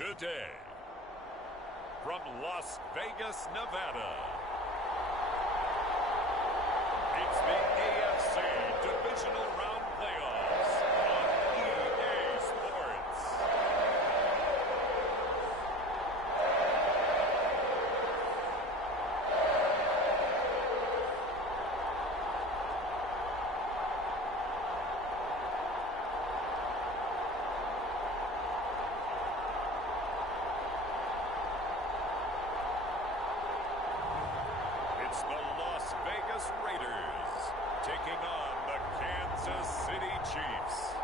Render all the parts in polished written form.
today. From Las Vegas, Nevada, it's the AFC Divisional Round Playoffs on EA Sports. It's the Las Vegas Raiders taking on the Kansas City Chiefs.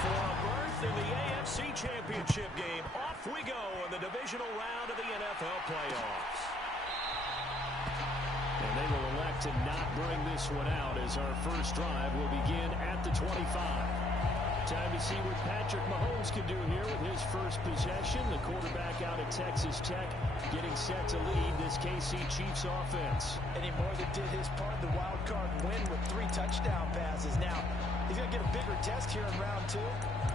For a berth in the AFC Championship game, off we go in the divisional round of the NFL playoffs. And they will elect to not bring this one out as our first drive will begin at the 25. Time to see what Patrick Mahomes can do here with his first possession. The quarterback out at Texas Tech getting set to lead this KC Chiefs offense. And he more than did his part in the wild card win with 3 touchdown passes. Now, he's going to get a bigger test here in round 2,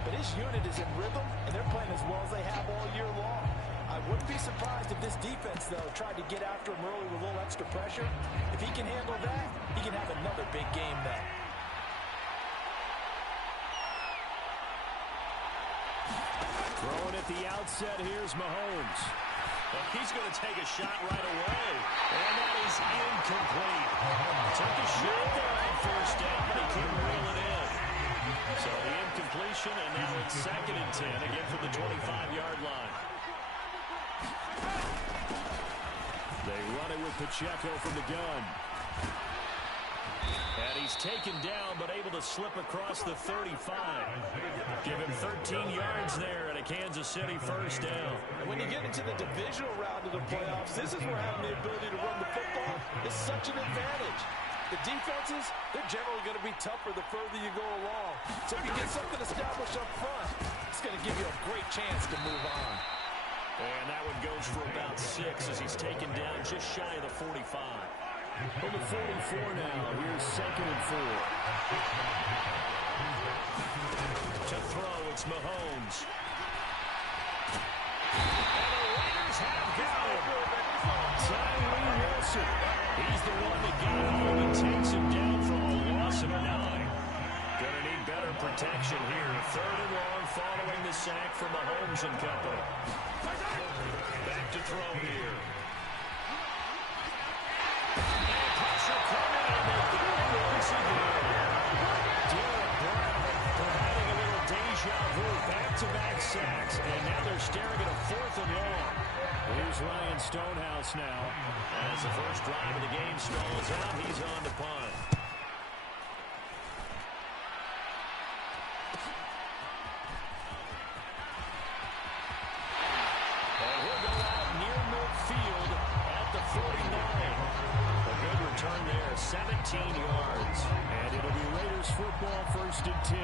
but his unit is in rhythm, and they're playing as well as they have all year long. I wouldn't be surprised if this defense, though, tried to get after him early with a little extra pressure. If he can handle that, he can have another big game then. Throwing at the outset, here's Mahomes. Well, he's going to take a shot right away. And that is incomplete. Took a shot there on first down, but he couldn't reel it in. So the incompletion, and now it's 2nd and 10, again from the 25-yard line. They run it with Pacheco from the gun. And he's taken down, but able to slip across the 35. Give him 13 yards there and a Kansas City first down. And when you get into the divisional round of the playoffs, this is where having the ability to run the football is such an advantage. The defenses, they're generally going to be tougher the further you go along. So if you get something established up front, it's going to give you a great chance to move on. And that one goes for about 6 as he's taken down just shy of the 45. From the 44 now, here's 2nd and 4. To throw, it's Mahomes. And the Raiders have got him. Tyree Wilson. He's the one that got home and takes him down for a loss of 9. Gonna need better protection here. 3rd and long following the sack from Mahomes and company. Back to throw here. And pressure coming, and they got him once again. Derek Brown providing a little deja vu. Back-to-back sacks, and now they're staring at a 4th and long. Here's Ryan Stonehouse now. As the first drive of the game stalls out, he's on to punt. And he'll go out near midfield at the 49. A good return there, 17 yards. And it'll be Raiders football, 1st and 10.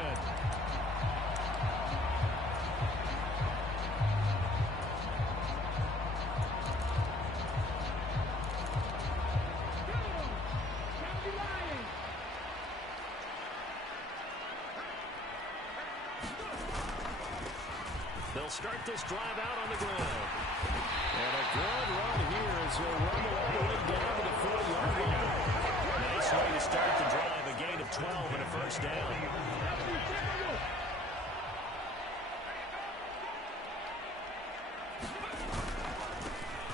They'll start this drive out on the ground. And a good run here as he'll run all the way down to the 40-yard line. Nice way to start the drive, a gain of 12 and a first down.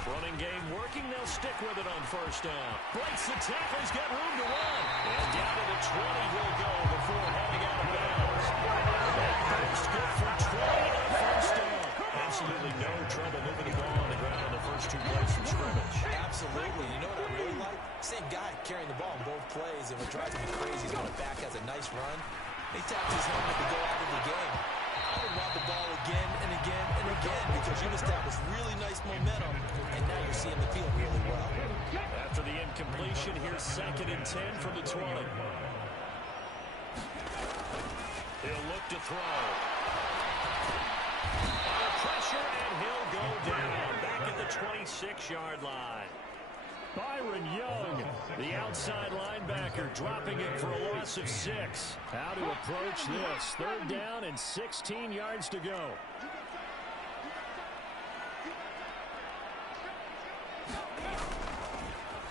Running game working, they'll stick with it on first down. Breaks the tackle, he's got room to run. And down to the 20 he'll go before heading out of bounds. That burst good for 20 on first down. Absolutely no trouble moving the ball on the ground on the first 2 plays from scrimmage. Absolutely. You know what I really like? Same guy carrying the ball in both plays, and what drives me crazy is when a back has a nice run, he taps his helmet to go out of the game. I would run the ball again and again and again because you've established really nice momentum, and now you're seeing the field really well. After the incompletion, here's 2nd and 10 from the 20. He'll look to throw. pressure, and he'll go down back at the 26-yard line. Byron Young, the outside linebacker, dropping it for a loss of 6. How to approach this? 3rd down and 16 yards to go.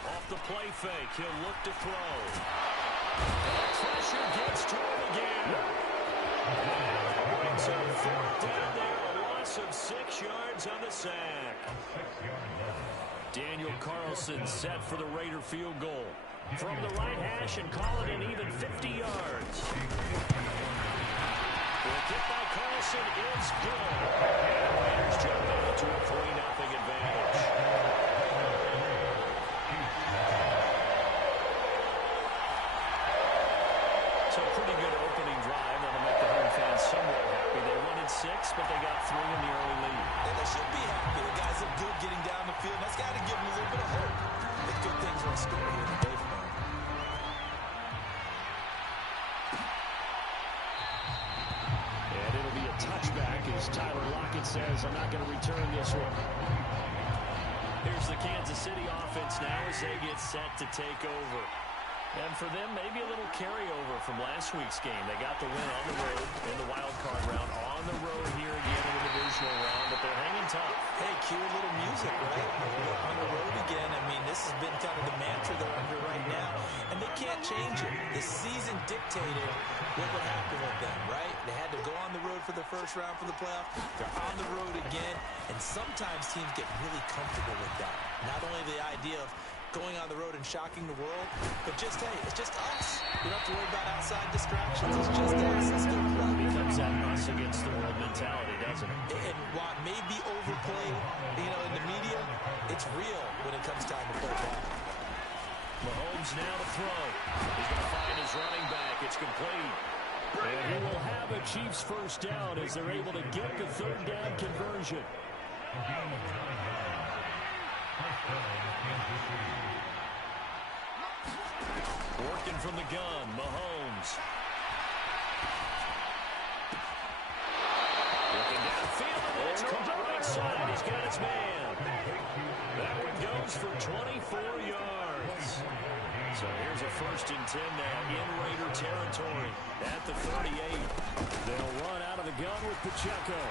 Off the play fake, he'll look to throw. Pressure gets to him again. That brings up 4th down there, a loss of 6 yards on the sack. Daniel Carlson set for the Raider field goal. From the right hash and call it an even 50 yards. The kick by Carlson is good. And Raiders jump out to a 3-0 advantage. So pretty good opening drive. That'll make the home fans somewhat happy. They wanted 6, but they got 3 in the early lead. And they should be happy. The guys look good getting down the field. That's got to give them a little bit of hope. If good things are in store here today for them. And it'll be a touchback as Tyler Lockett says, I'm not going to return this one. Here's the Kansas City offense now as they get set to take over. And for them, maybe a little carryover from last week's game. They got the win on the road in the wild card round, on the road here again in the divisional round, but they're hanging tough. Hey, cue a little music, right? On the road again. I mean, this has been kind of the mantra they're under right now, and they can't change it. The season dictated what would happen with them, right? They had to go on the road for the first round for the playoff. They're on the road again, and sometimes teams get really comfortable with that. Not only the idea of going on the road and shocking the world, but just, hey, it's just us. We don't have to worry about outside distractions. It's just us. Let's go play. It becomes that us against the world mentality, doesn't it? And while it may be overplayed, in the media, it's real when it comes time to play ball. Mahomes now to throw. He's going to find his running back. It's complete. And he will have a Chiefs first down as they're able to get the 3rd down conversion. Working from the gun, Mahomes. Looking downfield, and it's caught right side. He's got his man. That one goes for 24 yards. So here's a 1st and 10 now in Raider territory at the 38. They'll run out of the gun with Pacheco.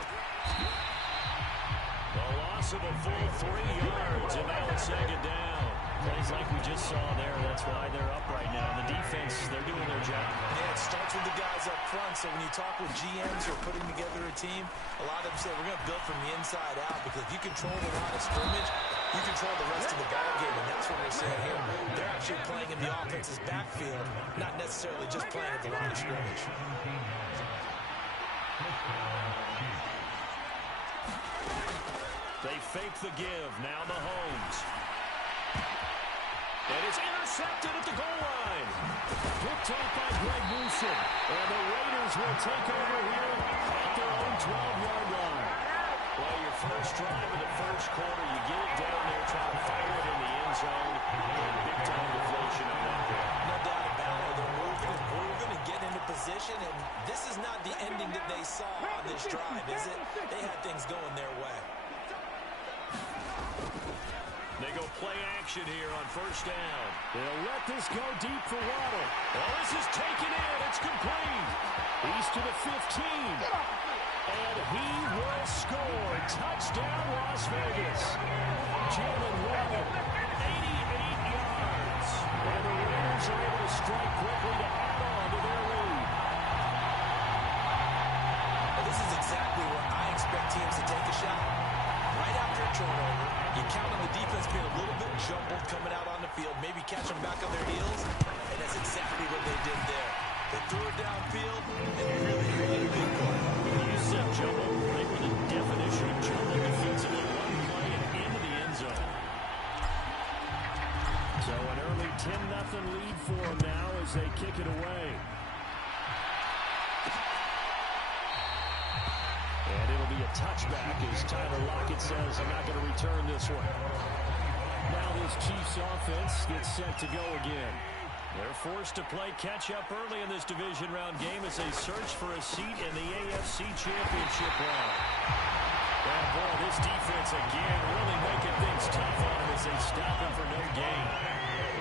A loss of a full 3 yards, and now it's 2nd down. Plays like we just saw there. That's why they're up right now. The defense, they're doing their job. Yeah, it starts with the guys up front. So when you talk with GMs who are putting together a team, a lot of them say we're going to build from the inside out, because if you control the line of scrimmage, you control the rest of the ball game, and that's what we're saying here. They're actually playing in the offense's backfield, not necessarily just playing at the line of scrimmage. They fake the give. Now Mahomes. And it's intercepted at the goal line. Picked off by Greg Newsom. And the Raiders will take over here at their own 12-yard line. Well, your first drive in the first quarter, you get it down there, try to fire it in the end zone. Big-time deflation on that play. No doubt about it. They're moving and grooving and getting into position, and this is not the ending that they saw on this drive, is it? They had things going their way. They go play action here on 1st down. They'll let this go deep for Waddle. Well, this is taken in. It's complete. He's to the 15. And he will score. Touchdown, Las Vegas. Jalen Waddle, 88 yards. And the Raiders are able to strike quickly to add on to their lead. Well, this is exactly where I expect teams to take a shot. Right after a turnover, you count on the defense being a little bit jumbled coming out on the field, maybe catch them back on their heels, and that's exactly what they did there. They threw it downfield and really created a big play. You said jumbled. They were the definition of jumbled defensively. One play and into the end zone. So an early 10-0 lead for them now as they kick it away. And it'll be a touchback as Tyler Lockett says, I'm not going to return this one. Now this Chiefs offense gets set to go again. They're forced to play catch-up early in this division round game as they search for a seat in the AFC Championship round. And boy, this defense again really making things tough on him as they stop him for no gain.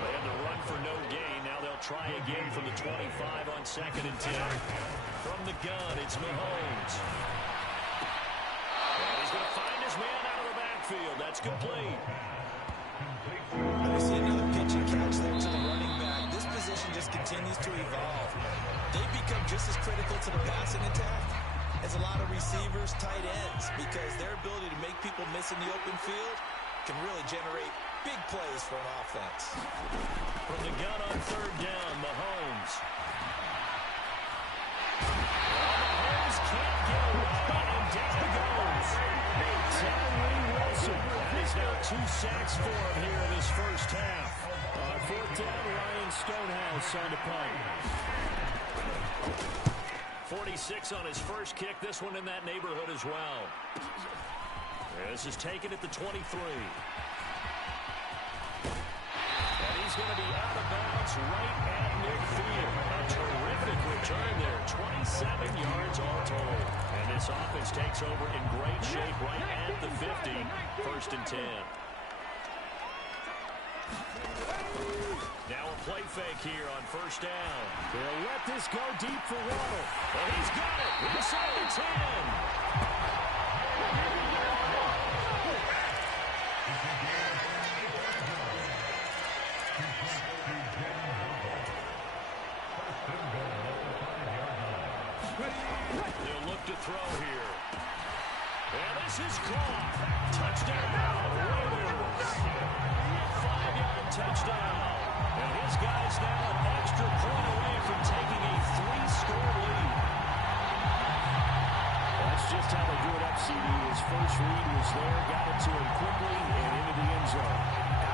They had to run for no gain. Now they'll try again from the 25 on 2nd and 10. From the gun, it's Mahomes. And he's going to find his man out of the backfield. That's complete. I see another pitch and catch there to the running back. This position just continues to evolve. They've become just as critical to the passing attack as a lot of receivers, tight ends, because their ability to make people miss in the open field can really generate big plays for an offense. From the gun on 3rd down, Mahomes. Mahomes can't get away, and down goes. Tyree Wilson. That is now 2 sacks for him here in this first half. 4th down, Ryan Stonehouse on the punt. 46 on his first kick. This one in that neighborhood as well. This is taken at the 23. And he's going to be out of bounds right at midfield. A terrific return there. 27 yards all told. And this offense takes over in great shape right at the 50. 1st and 10. Now a play fake here on 1st down. They'll let this go deep for Waddle. Well, he's got it. Inside the 10. They'll look to throw here. And this is caught. Touchdown, Raiders. 5-yard touchdown. And his guy's now an extra point away from taking a 3-score lead. That's just how they do it up, CD. His first read was there, got it to him quickly, and into the end zone.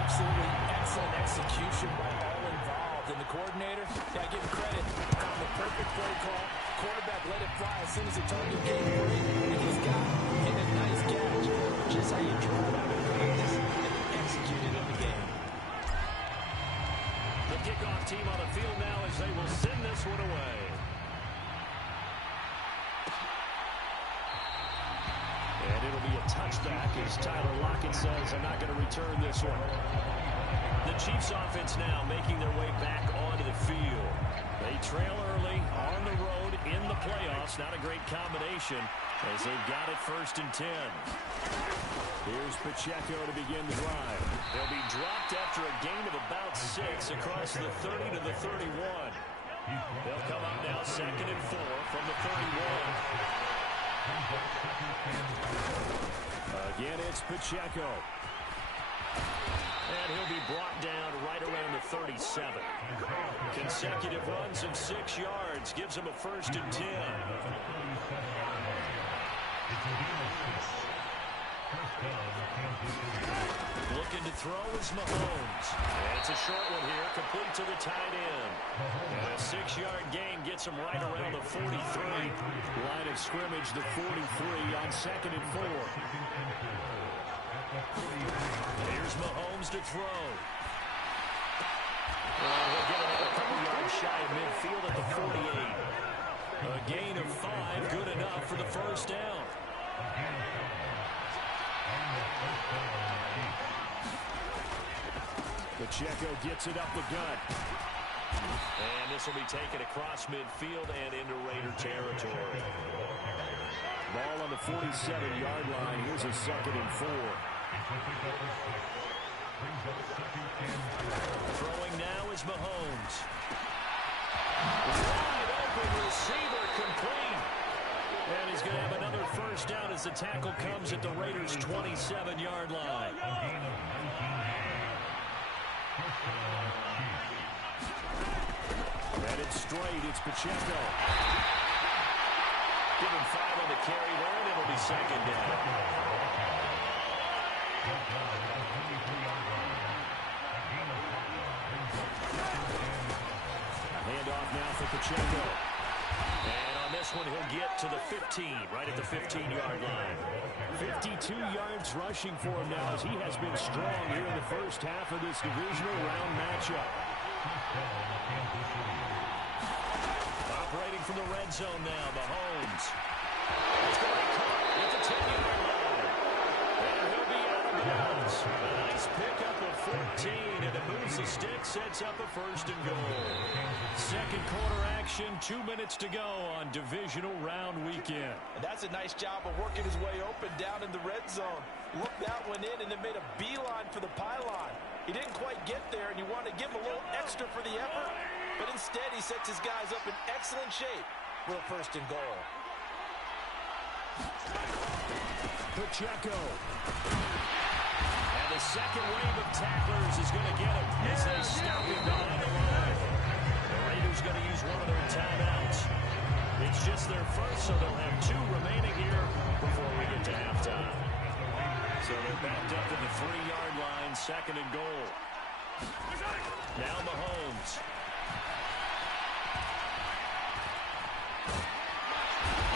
Absolutely excellent execution by all involved. And the coordinator, got to give him credit. Found the perfect play call. Quarterback let it fly as soon as he told him to get free. And he's got hit a nice catch. Just how you draw it out in practice and execute it in the game. The kickoff team on the field now as they will send this one away. And it'll be a touchback as Tyler Lockett says, I'm not going to return this one. The Chiefs offense now making their way back onto the field. They trail early on the road in the playoffs. Not a great combination as they've got it 1st and 10. Here's Pacheco to begin the drive. They'll be dropped after a gain of about 6 across the 30 to the 31. They'll come up now 2nd and 4 from the 31. Again, it's Pacheco. And he'll be brought down right around the 37. Consecutive runs of 6 yards gives him a 1st and 10. Looking to throw is Mahomes. And it's a short one here, complete to the tight end. And a 6-yard gain gets him right around the 43. Line of scrimmage, the 43 on 2nd and 4. Here's Mahomes to throw. He'll get another couple yards shy of midfield at the 48. A gain of 5, good enough for the 1st down. Pacheco gets it up the gut. And this will be taken across midfield and into Raider territory. Ball on the 47-yard line. Here's a 2nd and 4. Throwing now is Mahomes. Wide open receiver complete. And he's going to have another 1st down as the tackle comes at the Raiders' 27-yard line. Headed straight, it's Pacheco. Give him 5 on the carry there, and it'll be 2nd down. Handoff now for Pacheco. And on this one, he'll get to the 15, right at the 15-yard line. 52 yards rushing for him now as he has been strong here in the first half of this divisional round matchup. Operating from the red zone now, Mahomes. It's going to be caught at the 10-yard line. A nice pickup of 14, and it moves the stick, sets up a first and goal. Second quarter action, 2 minutes to go on divisional round weekend. And that's a nice job of working his way open down in the red zone. Looked that one in and then made a beeline for the pylon. He didn't quite get there, and you want to give him a little extra for the effort, but instead he sets his guys up in excellent shape for a first and goal. Pacheco. And the second wave of tacklers is going to get him as they stop him behind the line. The Raiders going to use one of their timeouts. It's just their first, so they'll have 2 remaining here before we get to halftime. So they're backed up to the 3-yard line, second and goal. Now Mahomes.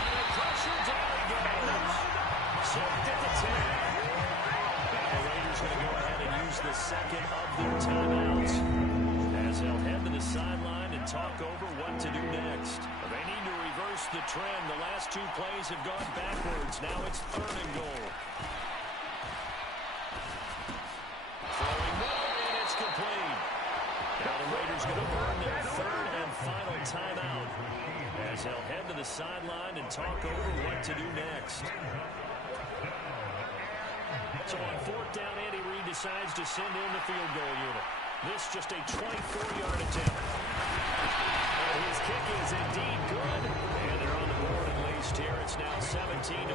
Under pressure, down he goes. Checked at the 10. And the Raiders going to go ahead and use the second of their timeouts as they'll head to the sideline and talk over what to do next. They need to reverse the trend. The last 2 plays have gone backwards. Now it's third and goal. Throwing well, and it's complete. Now the Raiders going to burn their third and final timeout as they'll head to the sideline and talk over what to do next. So on fourth down, Andy Reid decides to send in the field goal unit. This just a 24-yard attempt. And his kick is indeed good. And they're on the board at least here. It's now 17-3.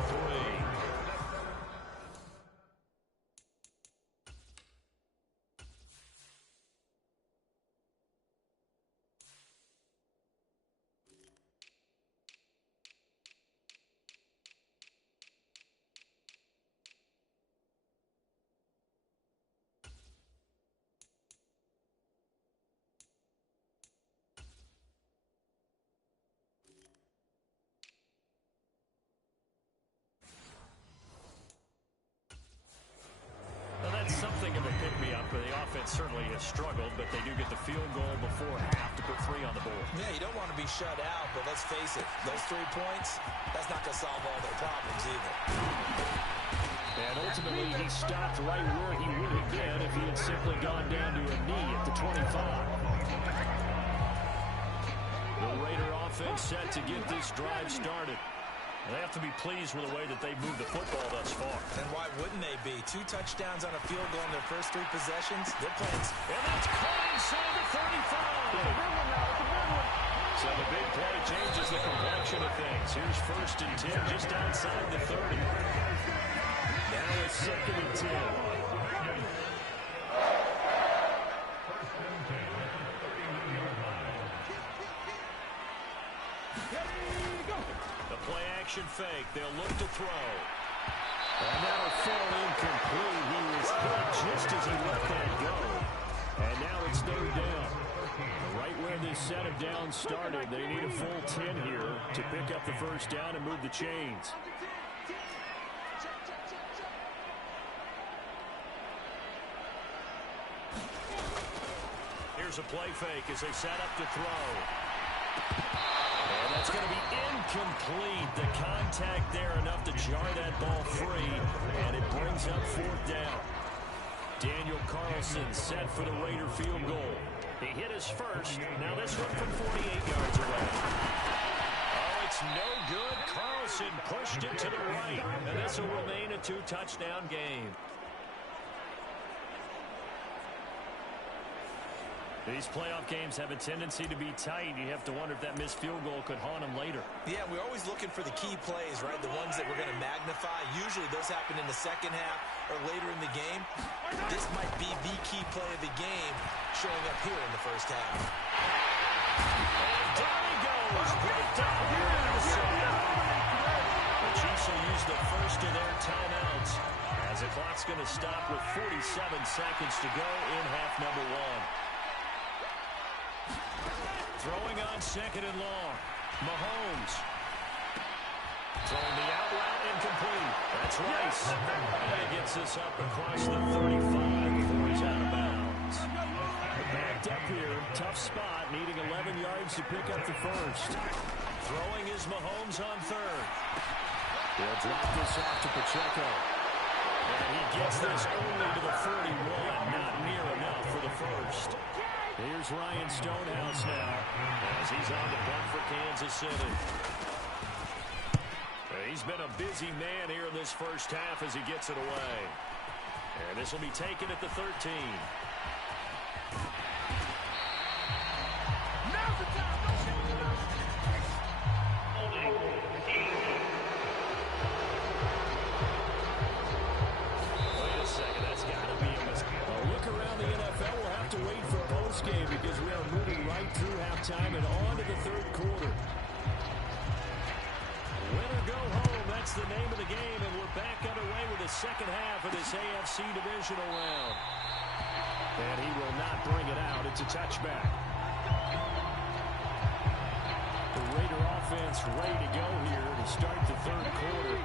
Something of a pick-me-up. The offense certainly has struggled, but they do get the field goal before half to put 3 on the board. Yeah, you don't want to be shut out, but let's face it, those 3 points, that's not going to solve all their problems either. And ultimately, he stopped right where he would have been if he had simply gone down to a knee at the 25. The Raider offense set to get this drive started. They have to be pleased with the way that they've moved the football thus far. And why wouldn't they be? 2 touchdowns on a field goal in their first 3 possessions. They're playing. And that's caught inside the 35. So the big play changes the complexion of things. Here's first and 10 just outside the 30. Now it's second and 10. Play-action fake. They'll look to throw. And that'll fall incomplete. He was hit just as he let that go. And now it's third down. Right where this set of downs started, they need a full 10 here to pick up the first down and move the chains. Here's a play fake as they set up to throw. And that's going to be incomplete. The contact there enough to jar that ball free, and it brings up fourth down. Daniel Carlson set for the Raider field goal. He hit his first. Now this one from 48 yards away. Oh, it's no good. Carlson pushed it to the right, and this will remain a 2-touchdown game. These playoff games have a tendency to be tight. You have to wonder if that missed field goal could haunt them later. Yeah, we're always looking for the key plays, right? The ones that we're going to magnify. Usually those happen in the second half or later in the game. This might be the key play of the game showing up here in the first half. And down he goes. Right down here in the center. The Chiefs will use the first of their timeouts as the clock's going to stop with 47 seconds to go in half number 1. Throwing on second and long. Mahomes. Throwing the out route incomplete. That's Rice. And he gets this up across the 35 before he's out of bounds. Backed up here. Tough spot. Needing 11 yards to pick up the first. Throwing is Mahomes on third. He'll drop this off to Pacheco. And he gets this only to the 41. Not near enough for the first. Here's Ryan Stonehouse now as he's on the punt for Kansas City. He's been a busy man here in this first half as he gets it away. And this will be taken at the 13. Now's the time. Wait a second, that's got to be a mistake. A look around the NFL, we'll have to wait for postgame because we are moving right through halftime and on to the third quarter. Win or go home, that's the name of the game, and we're back underway with the second half of this AFC divisional round. And he will not bring it out. It's a touchback. The Raider offense ready to go here to start the third quarter.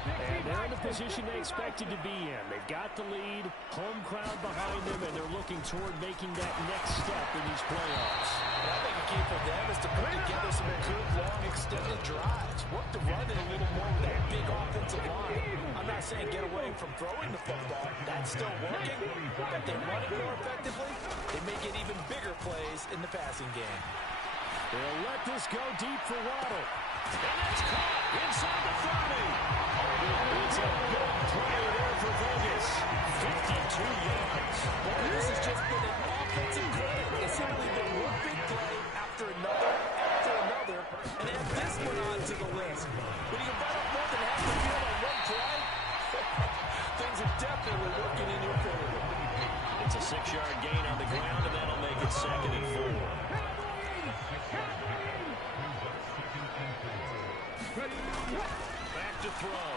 And they're in the position they expected to be in. They've got the lead, home crowd behind them, and they're looking toward making that next step in these playoffs. I think the key for them is to put together some good, long, extended drives. Work to run it a little more with that big offensive line. I'm not saying get away from throwing the football. That's still working. But if they run it more effectively, they may get even bigger plays in the passing game. They'll let this go deep for Waddle. And that's caught inside the 30. It's a big play there for Vegas. 52 yards. Boy, this has just been an offensive clinic. It's simply been one big play after another, and add this one on to the list. When you can bite up more than half the field on one play, things are definitely working in your favor. It's a 6-yard gain on the ground, and that'll make it 2nd and 4. Back to throw.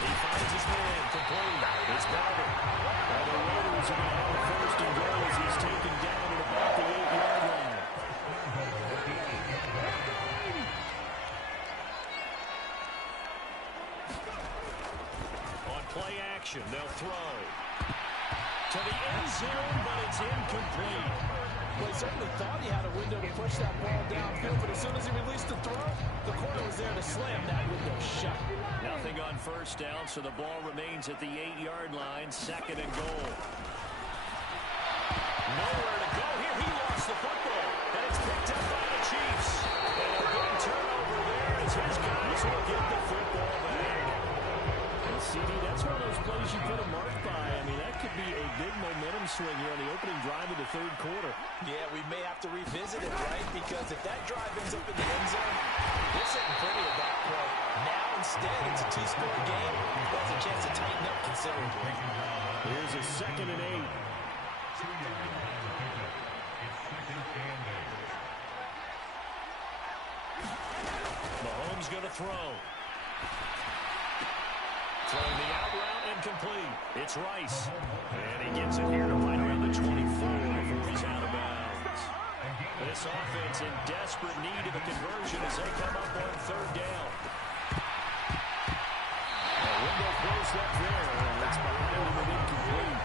He finds his man, complete. It's Barber. Now the Raiders are going to have a first and goal as he's taken down at about the 8-yard line. On play action, they'll throw. To the end zone, but it's incomplete. Well, he certainly thought he had a window to push that ball downfield, but as soon as he released the throw, the corner was there to slam that window shut. Nothing on first down, so the ball remains at the 8-yard line, 2nd and goal. Nowhere to go here. He lost the football, and it's picked up by the Chiefs. And a big turnover there as his guys will get the football back. And CD, that's one of those plays you put a mark by. I mean, that could be a big momentum swing here on the opening drive of the third quarter. Yeah, we may have to revisit it, right? Because if that drive ends up in the end zone, we're sitting pretty at that point. Now, instead, it's a two-score game. That's a chance to tighten up considerably. Here's a 2nd and 8. Mahomes going to throw. Throwing the out route incomplete. It's Rice. And he gets it here to right around the 24 before he's out of bounds. This offense in desperate need of a conversion as they come up on 3rd down. A window closed up there, and it's behind him and incomplete.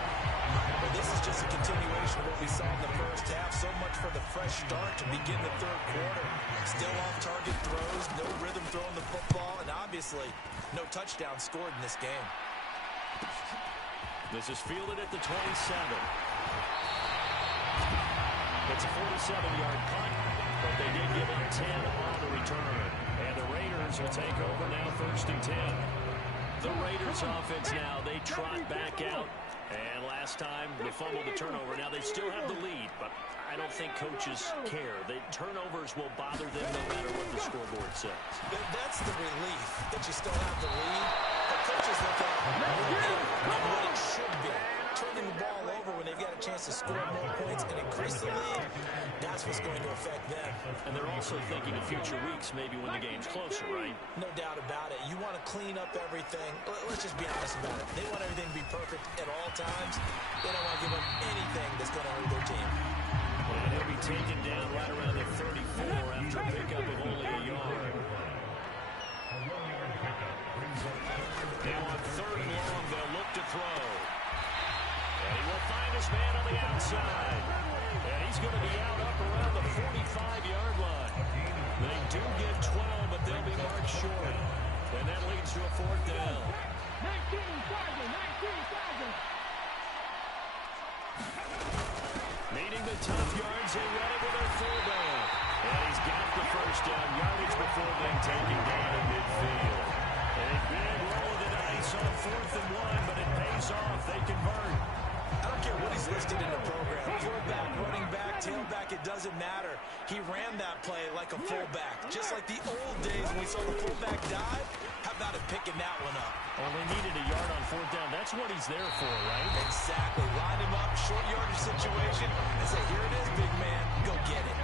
But this is just a continuation of what we saw in the first half. So much for the fresh start to begin the third quarter. Still off-target throws, no rhythm throwing the football, and obviously no touchdown scored in this game. This is fielded at the 27. It's a 47-yard punt, but they did give up 10 on the return. And the Raiders will take over now 1st and 10. The Raiders offense now, they trot back out. And last time, the fumble, the turnover. Now, they still have the lead, but I don't think coaches care. The turnovers will bother them no matter what the scoreboard says. That's the relief, that you still have the lead. But coaches look at what it should be. Turning the ball over when they've got a chance to score more points and increase the lead, that's what's going to affect them. And they're also thinking of future weeks, maybe when the game's closer, right? No doubt about it. You want to clean up everything. Let's just be honest about it. They want everything to be perfect at all times. They don't want to give up anything that's going to hurt their team. And he'll be taken down right around the 34 after a pickup of only a yard. Now on 3rd and long, they'll look to throw. And he will find his man on the outside. And he's going to be out up around the 45-yard line. They do get 12, but they'll be marked short. And that leads to a 4th down. Needing the tough yards, they run it with their fullback. And he's got the first down yardage before being taken down in midfield. A big roll of the dice on 4th and 1, but it pays off. They convert. I don't care what he's listed in the program. Fullback, running back, tailback, it doesn't matter. He ran that play like a fullback. Just like the old days when we saw the fullback dive. How about it picking that one up? Only needed a yard on 4th down. That's what he's there for, right? Exactly. Line him up, short yardage situation, and say, here it is, big man. Go get it.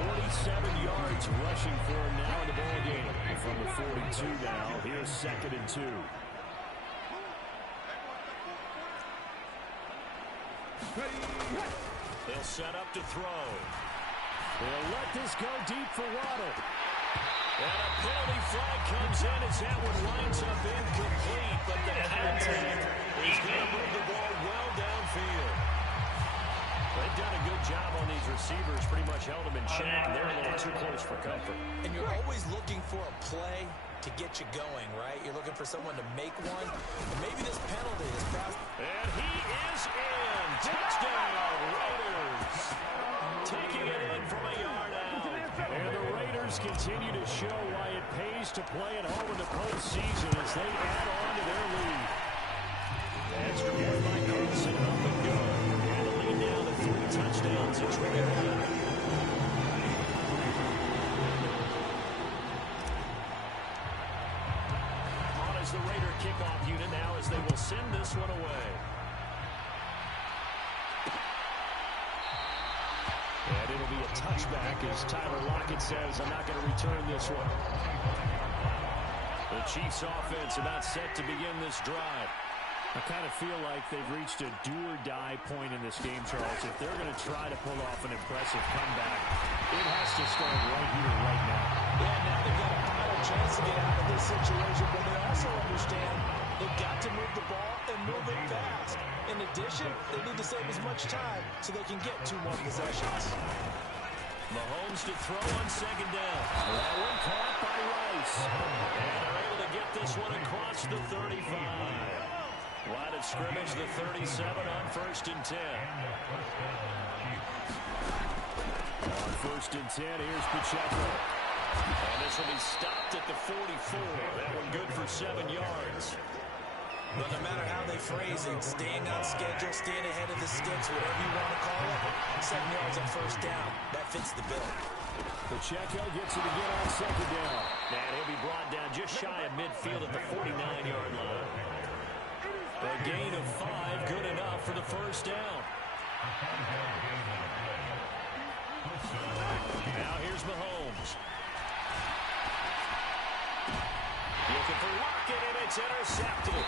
47 yards rushing for him now in the ball game. From the 42 now, here's 2nd and 2. They'll set up to throw. They'll let this go deep for Waddle. And a penalty flag comes in as that one lines up incomplete, but the contact is going to move the ball well downfield. They've done a good job on these receivers, pretty much held them in check. They're a little too close for comfort. And you're always looking for a play to get you going, right? You're looking for someone to make one. And maybe this penalty is past. And he is in. Touchdown, Raiders. Taking it in from a yard out. And the Raiders continue to show why it pays to play at home in the postseason as they add on to their lead. That's driven by Carlson up and good. And the lead down to 3 touchdowns. It's right on. The Raider kickoff unit now as they will send this one away. And it'll be a touchback as Tyler Lockett says, I'm not going to return this one. The Chiefs offense about set to begin this drive. I kind of feel like they've reached a do-or-die point in this game, Charles. If they're going to try to pull off an impressive comeback, it has to start right here, right now. Yeah, now they've got a final chance to get out of this situation, but they also understand they've got to move the ball and move it fast. In addition, they need to save as much time so they can get 2 more possessions. Mahomes to throw on 2nd down. That one caught by Rice. And they're able to get this one across the 35. Line of scrimmage, the 37 on 1st and 10. On 1st and 10, here's Pacheco. And this will be stopped at the 44. That one good for 7 yards. But no matter how they phrase it, staying on schedule, staying ahead of the sticks, whatever you want to call it, 7 yards on 1st down. That fits the bill. Pacheco gets it again on 2nd down. And he'll be brought down just shy of midfield at the 49-yard line. A gain of 5, good enough for the 1st down. Now here's Mahomes. Looking for Lockett, and it's intercepted.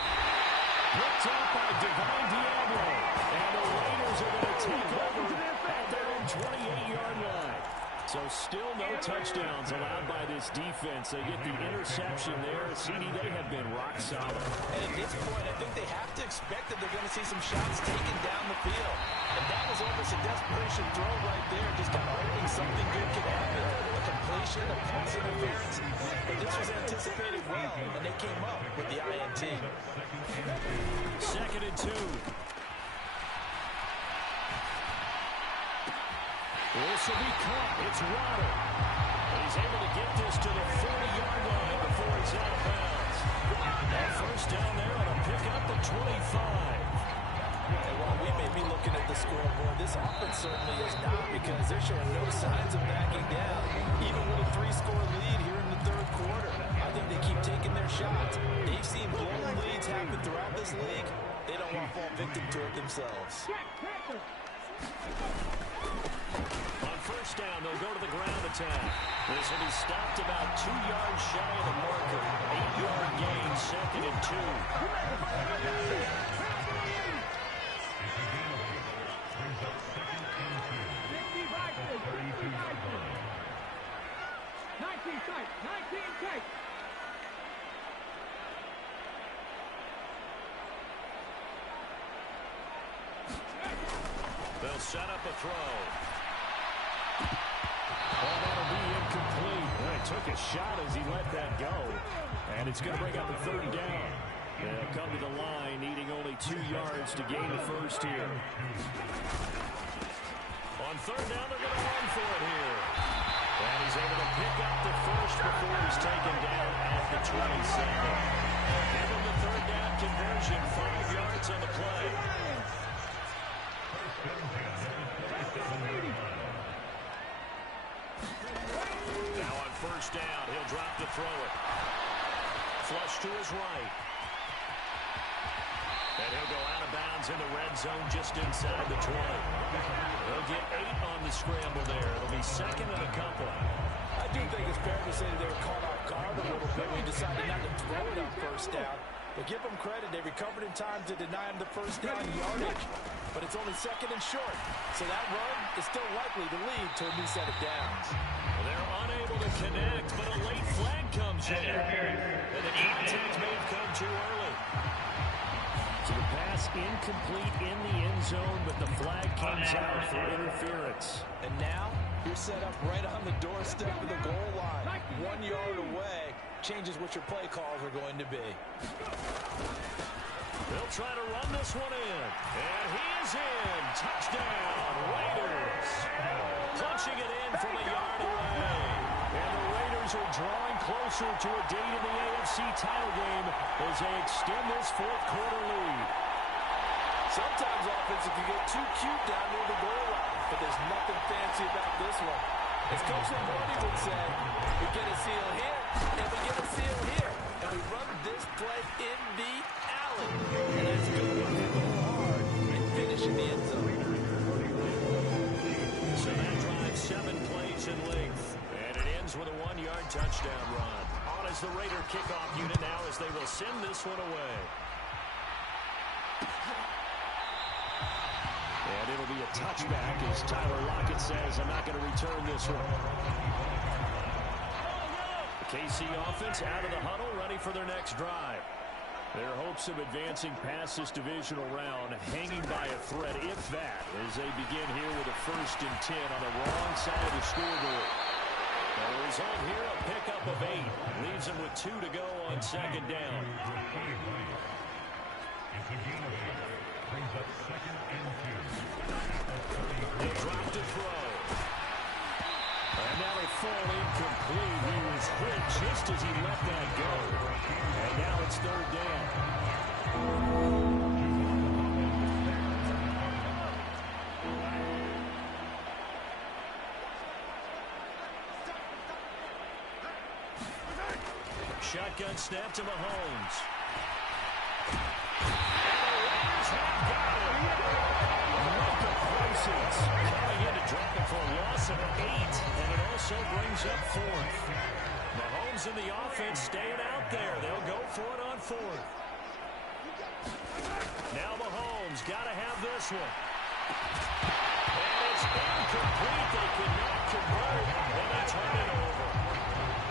Picked up by Divine Diablo. And the Raiders are going to take over at their own 28-yard line. So still no touchdowns allowed by this defense. They get the interception there. CD, they have been rock solid. And at this point, I think they have to expect that they're going to see some shots taken down the field. And that was almost a desperation throw right there, just kind of hoping something good could happen. A completion, a pass interference. But this was anticipated well, and they came up with the INT. 2nd and 2. This will be caught. It's Waddle. He's able to get this to the 40-yard line before he's out of bounds. That 1st down there on a pickup at 25. And while we may be looking at the scoreboard, this offense certainly is not, because they're showing no signs of backing down, even with a 3-score lead here in the 3rd quarter. I think they keep taking their shots. They've seen blown leads happen throughout this league. They don't want to fall victim to it themselves. On 1st down, they'll go to the ground attack. This will be stopped about 2 yards shy of the marker. 8-yard gain, 2nd and 2. They'll set up a throw. Oh, that'll be incomplete. Well, he took a shot as he let that go. And it's going to bring up a 3rd down. They'll come to the line, needing only 2 yards to gain the first here. On third down, they're going to run for it here. And he's able to pick up the first before he's taken down at the 27. Give him the third down conversion, 5 yards on the play. Now on first down, he'll drop to throw it. Flush to his right. And he'll go out of bounds in the red zone just inside the 20. He'll get 8 on the scramble there. It'll be second and a couple. I do think it's fair to say that they were caught off guard a little bit when he decided not to throw it on first down. But give them credit. They recovered in time to deny him the first down yardage. But it's only second and short. So that run is still likely to lead to a new set of downs. Well, they're unable to connect, but a late flag comes in. And the contact may have come too early. So the pass incomplete in the end zone, but the flag comes out for interference. And now you're set up right on the doorstep of the goal line. 1 yard away changes what your play calls are going to be. They'll try to run this one in. And he is in. Touchdown, Raiders. Punching it in from a yard away. And the Raiders are drawing closer to a date in the AFC title game as they extend this fourth quarter lead. Sometimes offenses can get too cute down near the goal line, but there's nothing fancy about this one. As Coach Lombardi would say, we get a seal here, and we get a seal here. And we run this play in the alley. And that's a good one to go hard and finish in the end zone. So that drives 7 plays in length. And it ends with a 1-yard touchdown run. On as the Raider kickoff unit now as they will send this one away. And it'll be a touchback as Tyler Lockett says, I'm not going to return this one. The KC offense out of the huddle, ready for their next drive. Their hopes of advancing past this divisional round hanging by a thread, if that, as they begin here with a 1st and 10 on the wrong side of the scoreboard. The result here, a pickup of 8. Leaves them with 2 to go on 2nd down. They drop to throw. And now they fall incomplete. He was hit just as he let that go. And now it's 3rd down. Shotgun snap to Mahomes. Coming in to drop it for a loss of 8, and it also brings up 4th. Mahomes and the offense staying out there. They'll go for it on 4th. Now Mahomes got to have this one. And it's incomplete. They cannot convert, and they turn it over.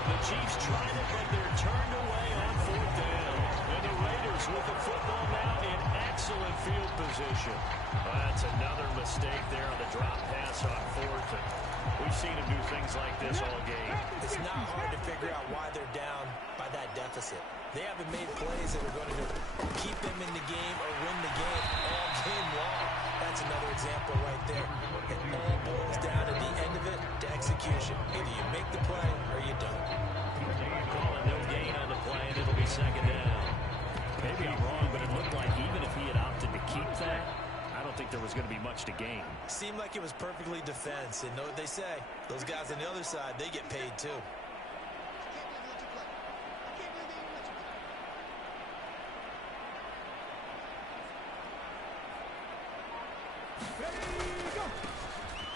The Chiefs tried it, but they're turned away on 4th down. And the Raiders with the football now in excellent field position. That's another mistake there on the drop pass on 4th. And we've seen him do things like this all game. It's not hard to figure out why they're down by that deficit. They haven't made plays that are going to keep them in the game or win the game all game long. That's another example right there. It all boils down at the end of it to execution. Either you make the play or you don't. Calling no gain on the play, and it'll be 2nd down. Maybe I'm wrong, but it looked like even if he had opted to keep that, I don't think there was going to be much to gain. Seemed like it was perfectly defense. And know what they say, those guys on the other side, they get paid too.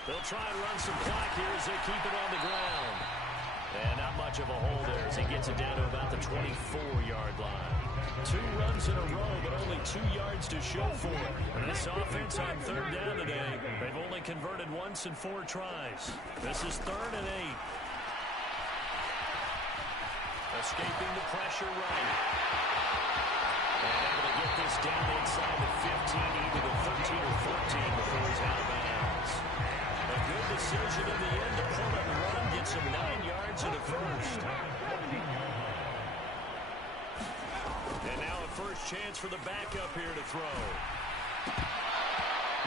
They'll try and run some clock here as they keep it on the ground. And not much of a hole there as he gets it down to about the 24-yard line. 2 runs in a row, but only 2 yards to show for it. And this offense on 3rd down today, they've only converted once in 4 tries. This is 3rd and 8. Escaping the pressure right. And able to get this down inside the 15, either the 13 or 14 before he's out of bounds. A good decision in the end to pull it and run, gets him 9 yards in the 1st. And now a 1st chance for the backup here to throw.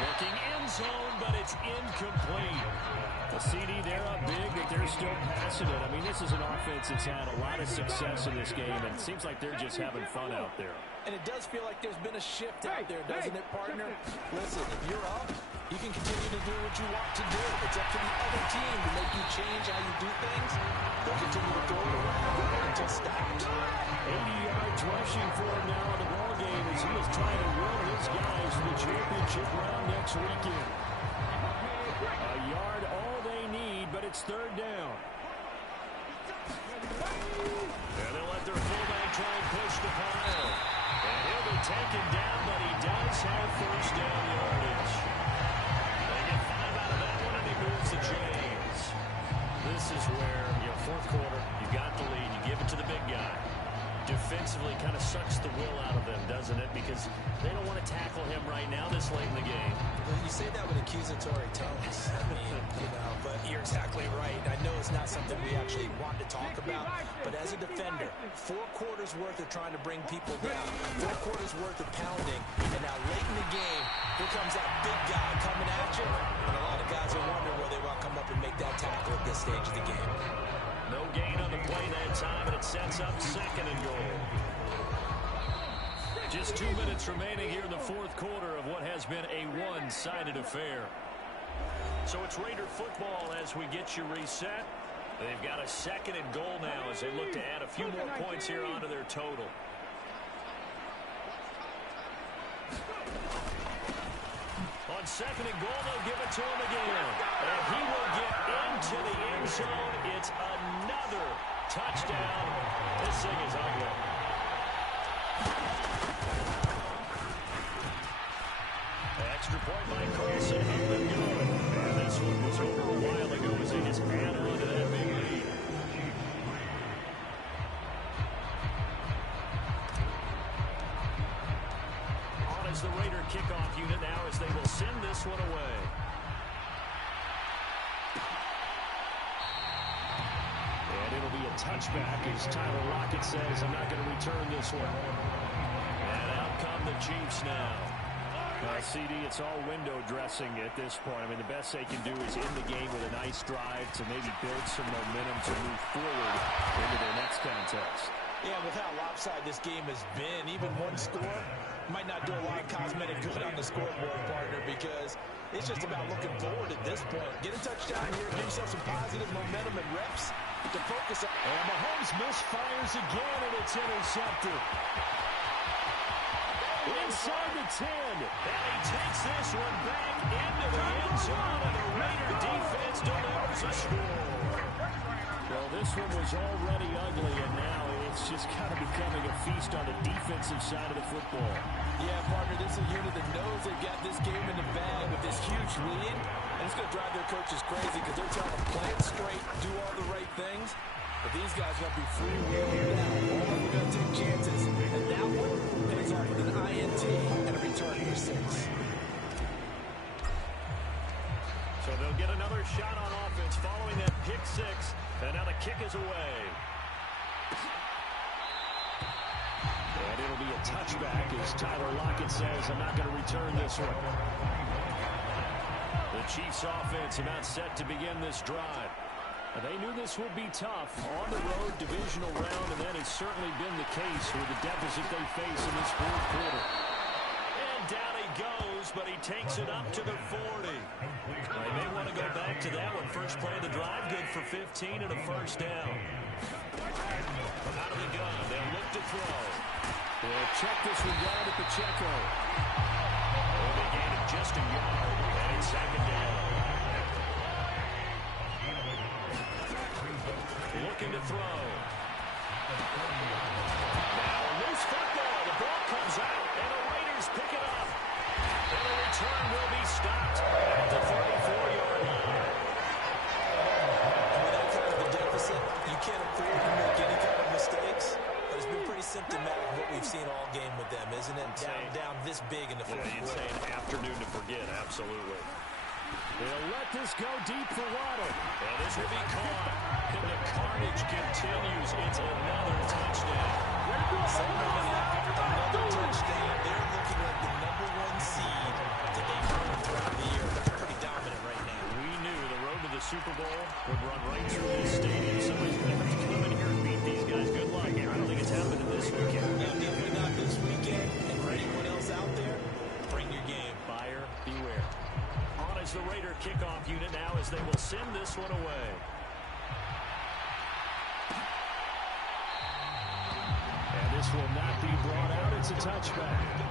Looking end zone, but it's incomplete. The CD, they're up big, but they're still passing it. I mean, this is an offense that's had a lot of success in this game, and it seems like they're just having fun out there. And it does feel like there's been a shift out there, doesn't it, partner? Listen, if you're up, you can continue to do what you want to do. It's up to the other team to make you change how you do things. They'll continue to throw it around until stopped. 80 yards rushing for him now in the ball game as he is trying to run his guys to the championship round next weekend. A yard all they need, but it's third down. And they'll let their fullback try and push the pile. And he'll be taken down, but he does have first down yardage. They get 5 out of that one, and he moves the chains. This is where, fourth quarter, you got the lead, you give it to the big guy. Defensively kind of sucks the will out of them, doesn't it? Because they don't want to tackle him right now this late in the game. Well, you say that with accusatory tones. I mean, but you're exactly right. I know it's not something we actually want to talk about, but as a defender, 4 quarters worth of trying to bring people down, 4 quarters worth of pounding, and now late in the game, here comes that big guy coming at you, and a lot of guys are wondering where they want to come up and make that tackle at this stage of the game. No gain on the play that time, and it sets up second and goal. Just 2 minutes remaining here in the fourth quarter of what has been a one-sided affair. So it's Raider football as we get you reset. They've got a second and goal now as they look to add a few more points here onto their total. On second and goal, they'll give it to him again. And he will get into the end zone. It's another touchdown. This thing is ugly. Extra point by Carlson. Held it good. And this one was over a while ago as they just add on to that big lead. As the Raider kickoff unit now as they will send this one away. And it'll be a touchback as Tyler Lockett says, I'm not going to return this one. And out come the Chiefs now. CD, it's all window dressing at this point. I mean, the best they can do is end the game with a nice drive to maybe build some momentum to move forward into their next contest. Yeah, with how lopsided this game has been, even one score might not do a lot of cosmetic good on the scoreboard, partner, because it's just about looking forward at this point. Get a touchdown here, give yourself some positive momentum and reps to focus on. And Mahomes misfires again, and it's intercepted. Inside the 10, and he takes this one back into the end zone, and the Raider defense delivers a score. Well, this one was already ugly, and now it's just kind of becoming a feast on the defensive side of the football. Yeah, partner, this is a unit that knows they've got this game in the bag with this huge lead, and it's going to drive their coaches crazy because they're telling them play it straight, do all the right things, but these guys are going to be freewheeling down. All of them are going to take chances, and that one pays off with an INT and a return for 6. So they'll get another shot on offense following that pick 6. And now the kick is away. And it'll be a touchback as Tyler Lockett says, I'm not going to return this one. The Chiefs offense about set to begin this drive. They knew this would be tough on the road divisional round, and that has certainly been the case with the deficit they face in this fourth quarter. And down he goes, but he takes it up to the 40. They may want to go back to that one. First play of the drive, good for 15 and a first down. Out of the gun, they'll look to throw. They'll check this one down at Pacheco. Oh, they gain it just a yard, and it's second down. Looking to throw. Now a loose football. The ball comes out, and the Raiders pick it up. And the return will be stopped at the 34-yard line. With that kind of a deficit, you can't afford to make any kind of mistakes. But it's been pretty symptomatic of what we've seen all game with them, isn't it? Down this big in the fourth quarter. You'd say an afternoon to forget, absolutely. They'll let this go deep for Waddle. And this will be caught. And the carnage continues. It's another touchdown. Another touchdown. They're looking like the #1 seed that they've run throughout the year. They're pretty dominant right now. We knew the road to the Super Bowl would run right through this stadium. Somebody's going to have to come in here and beat these guys. Good luck. I don't think it's happening this weekend. No, definitely not this weekend. And for anyone else out there, bring your game. Buyer beware. On is the Raider kickoff unit now as they will send this one away. And this will not be brought out. It's a touchback.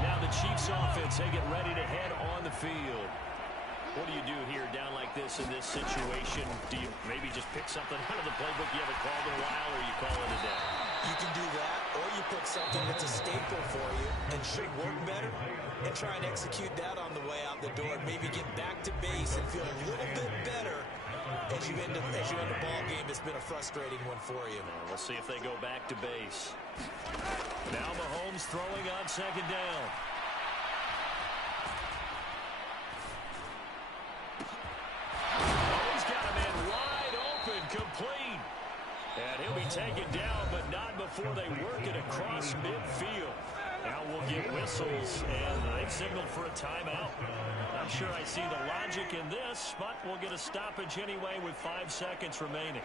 Now the Chiefs offense, they get ready to head on the field. What do you do here down like this in this situation? Do you maybe just pick something out of the playbook you haven't called in a while, or you call it a day? You can do that, or you put something that's a staple for you and should work better and try and execute that on the way out the door and maybe get back to base and feel a little bit better as you end a ball game. It's been a frustrating one for you. We'll see if they go back to base. Now Mahomes throwing on second down. He's got a man wide open, complete. And he'll be taken down, but not before they work it across midfield. Now we'll get whistles, and they've signaled for a timeout. Not sure I see the logic in this, but we'll get a stoppage anyway with 5 seconds remaining.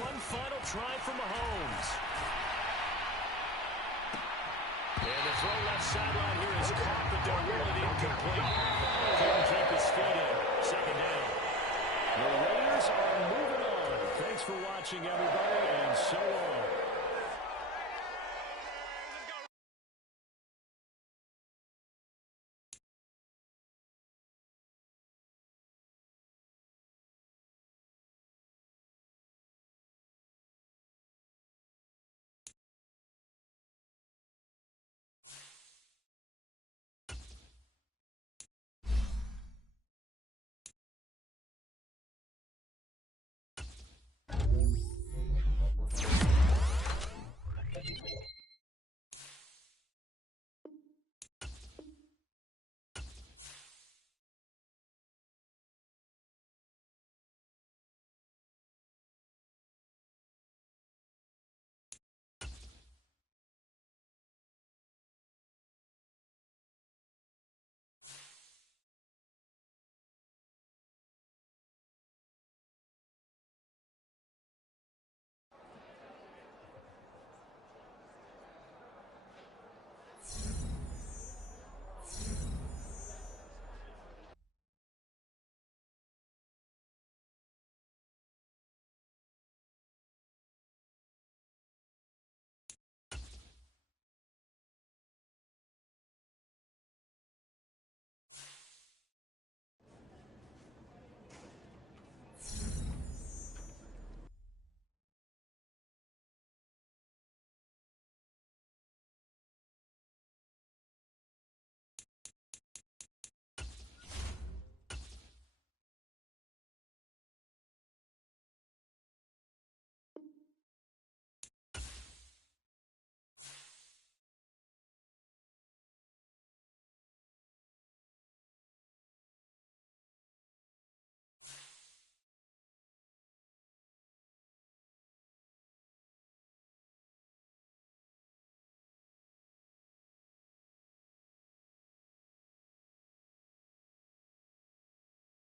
One final try from Mahomes. And the throw left sideline here is caught, but they're really incomplete. Couldn't keep his feet in. Second down. The Raiders are moving on. Thanks for watching, everybody, and so long.